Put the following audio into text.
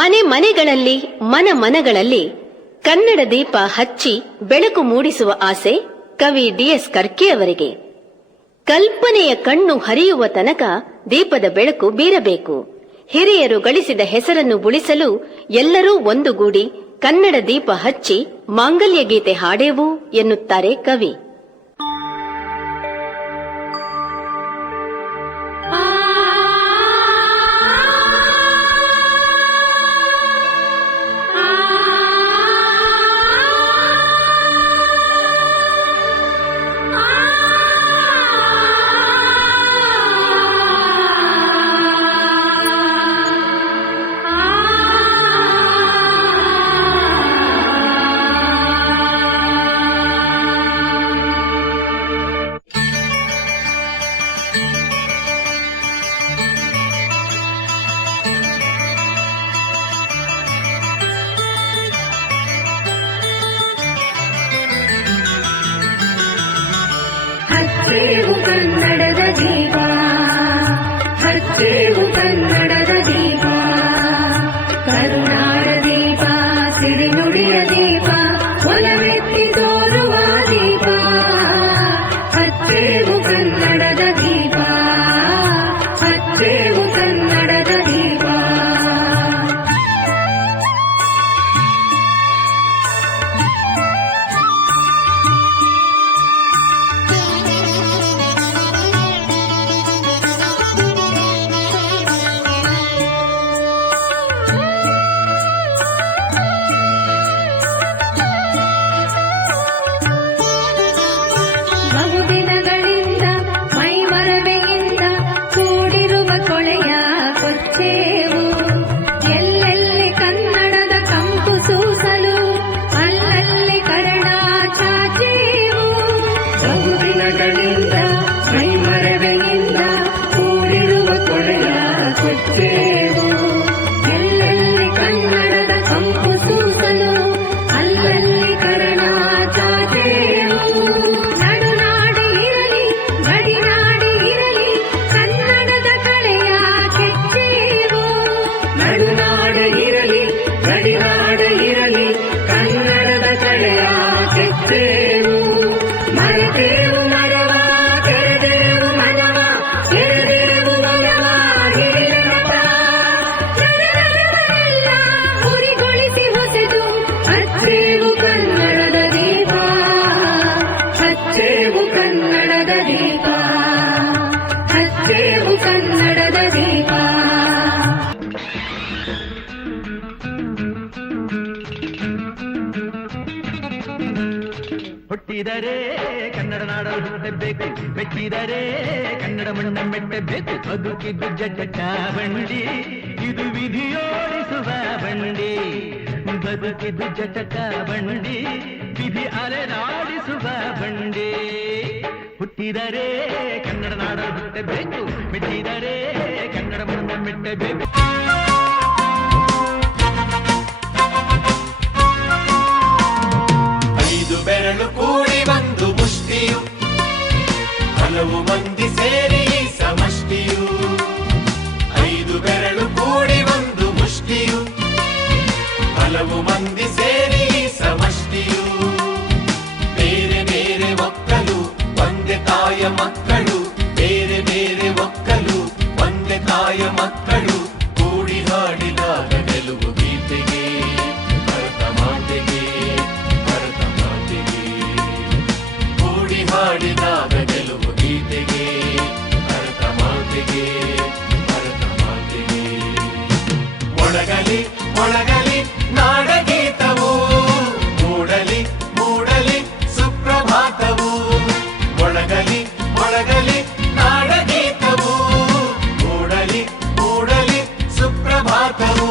ಮನೆ ಮನೆಗಳಲ್ಲಿ ಮನಗಳಲ್ಲಿ ಕನ್ನಡ ದೀಪ ಹಚ್ಚಿ ಬೆಳಕು ಮೂಡಿಸುವ ಆಸೆ ಕವಿ ಡಿ.ಎಸ್. ಕರ್ಕೆ ಅವರಿಗೆ. ಕಲ್ಪನೆಯ ಕಣ್ಣು ಹರಿಯುವ ತನಕ ದೀಪದ ಬೆಳಕು ಬೀರಬೇಕು. ಹಿರಿಯರು ಗಳಿಸಿದ ಹೆಸರನ್ನು ಉಳಿಸಲು ಎಲ್ಲರೂ ಒಂದುಗೂಡಿ ಕನ್ನಡ ದೀಪ ಹಚ್ಚಿ ಮಾಂಗಲ್ಯ ಗೀತೆ ಹಾಡೇವು ಎನ್ನುತ್ತಾರೆ ಕವಿ. ಹಚ್ಚೇವು ಕನ್ನಡದ ದೀಪ, ಹಚ್ಚೇವು ಕನ್ನಡದ ದೀಪ, ಕರುನಾಡ ದೀಪ, ಸಿಡಿನುಡಿಯ ದೀಪ, ಒಲವೆತ್ತಿ ತೋರುವ ದೀಪ. ಹಚ್ಚೇವು ಕನ್ನಡದ ದೀಪ, ಹಚ್ಚೇವು ಕನ್ನಡದ ದೀಪ. ಬಹುದಿನಗಳಿಂದ ಮೈಮರವೆಯಿಂದ ಕೂಡಿರುವ ಕೊಳೆಯ ಕೊಚ್ಚೇವು, ಎಲ್ಲೆಲ್ಲಿ ಕನ್ನಡದ ಕಂಪು ಸೂಸಲು ಅಲ್ಲಲ್ಲಿ ಕರಣ ಚಾಚೇವು. ಬಹುದಿನಗಳಿಂದ ಮೈಮರವೆಯಿಂದ ಕೂಡಿರುವ ಕೊಳೆಯ ಕೊಚ್ಚೇವು, ಎಲ್ಲೆಲ್ಲಿ ಕನ್ನಡದ ಕಂಪು ಸೂಸಲು ಅಲ್ಲಲ್ಲಿ ಕರಣ ಚಾಚೇವು. ನಡುನಾಡಿ ಇರಲಿ ಗಡಿನಾಡಿ ಇರಲಿ ಕನ್ನಡದ ಕಲೆಯ ಕೆಚ್ಚೇವು. ನಡುನಾಡಿ ಇರಲಿ ಗಡಿನಾಡಿ ಇರಲಿ ಕನ್ನಡದ ಕಲೆಯ ಕೆಚ್ಚೇವು. ಮರೆತೇವು ಮರವ ತೆರೆದೇವು ಮನವ, ಎರೆದೇವು ಮನವ ಹಿರಿಯರಪ. ಜನರವರೆಲ್ಲ ಉರಿಗೊಳಿಸಿ ಹೊಸೆದು ಹಚ್ಚೇವು ಕನ್ನಡದ ದೀಪ, ಹಚ್ಚೇವು ಕನ್ನಡದ ದೀಪ, ಹಚ್ಚೇವು ಕನ್ನಡದ ದೀಪ. ಹುಟ್ಟಿದರೆ ಕನ್ನಡ ನಾಡಲು ಹುಟ್ಟಬೇಕು, ಮೆಚ್ಚಿದರೆ ಕನ್ನಡ ಮಣ್ಣ ಮೆಟ್ಟಬೇಕು. ಬದುಕಿದ್ದು ಜಟ ಬಂಡಿ, ಇದು ವಿಧಿಯೋಡಿಸುವ ಬಂಡಿ. ಬದುಕಿದ್ದು ಜಟಕ ಬಂಡಿ, ವಿಧಿ ಅಲೆನಾಡಿಸುವ ಬಂಡಿ. ಹುಟ್ಟಿದರೆ ಕನ್ನಡ ನಾಡಲು ಹುಟ್ಟಬೇಕು, ಮೆಚ್ಚಿದರೆ ಕನ್ನಡ ಮಣ್ಣ ಮೆಟ್ಟಬೇಕು. ಐದು ಬೆರಳು ಕೂಡಿ ಒಂದು ಮುಷ್ಟಿಯು, ಹಲವು ಮಂದಿ ಸೇರಿ ಸಮಷ್ಟಿಯು. ಐದು ಬೆರಳು ಕೂಡಿ ಒಂದು ಮುಷ್ಟಿಯು, ಹಲವು ಮಂದಿ ಸೇರಿ ಸಮಷ್ಟಿಯು. ಬೇರೆ ಬೇರೆ ಒಕ್ಕಲು ಒಂದೇ ತಾಯ ಮಕ್ಕಳು, ಬೇರೆ ಬೇರೆ ಒಕ್ಕಲು ಒಂದೇ ತಾಯ ಮಕ್ಕಳು. ಕೂಡಿ ಹಾಡಿದಾಗ ಗೆಲುವು ಗೀತೆಗೆ, ಭರತ ಮಾತೆಗೆ, ಭರತ ಮಾತೆಗೆ. ಕೂಡಿ ಹಾಡಿದಾಗ ಗೆಲುವು ಗೀತೆಗೆ, ಭರತ ಮಾತೆಗೆ, ಭರತ ಮಾತೆಗೆ. ಮೊಳಗಲಿ ಮೊಳಗಲಿ ನಾಡಗೀತವು, ಮೂಡಲಿ ಮೂಡಲಿ ಸುಪ್ರಭಾತವು. ಮೊಳಗಲಿ ಮೊಳಗಲಿ ನಾಡಗೀತವು, ಮೂಡಲಿ ಮೂಡಲಿ ಸುಪ್ರಭಾತವು.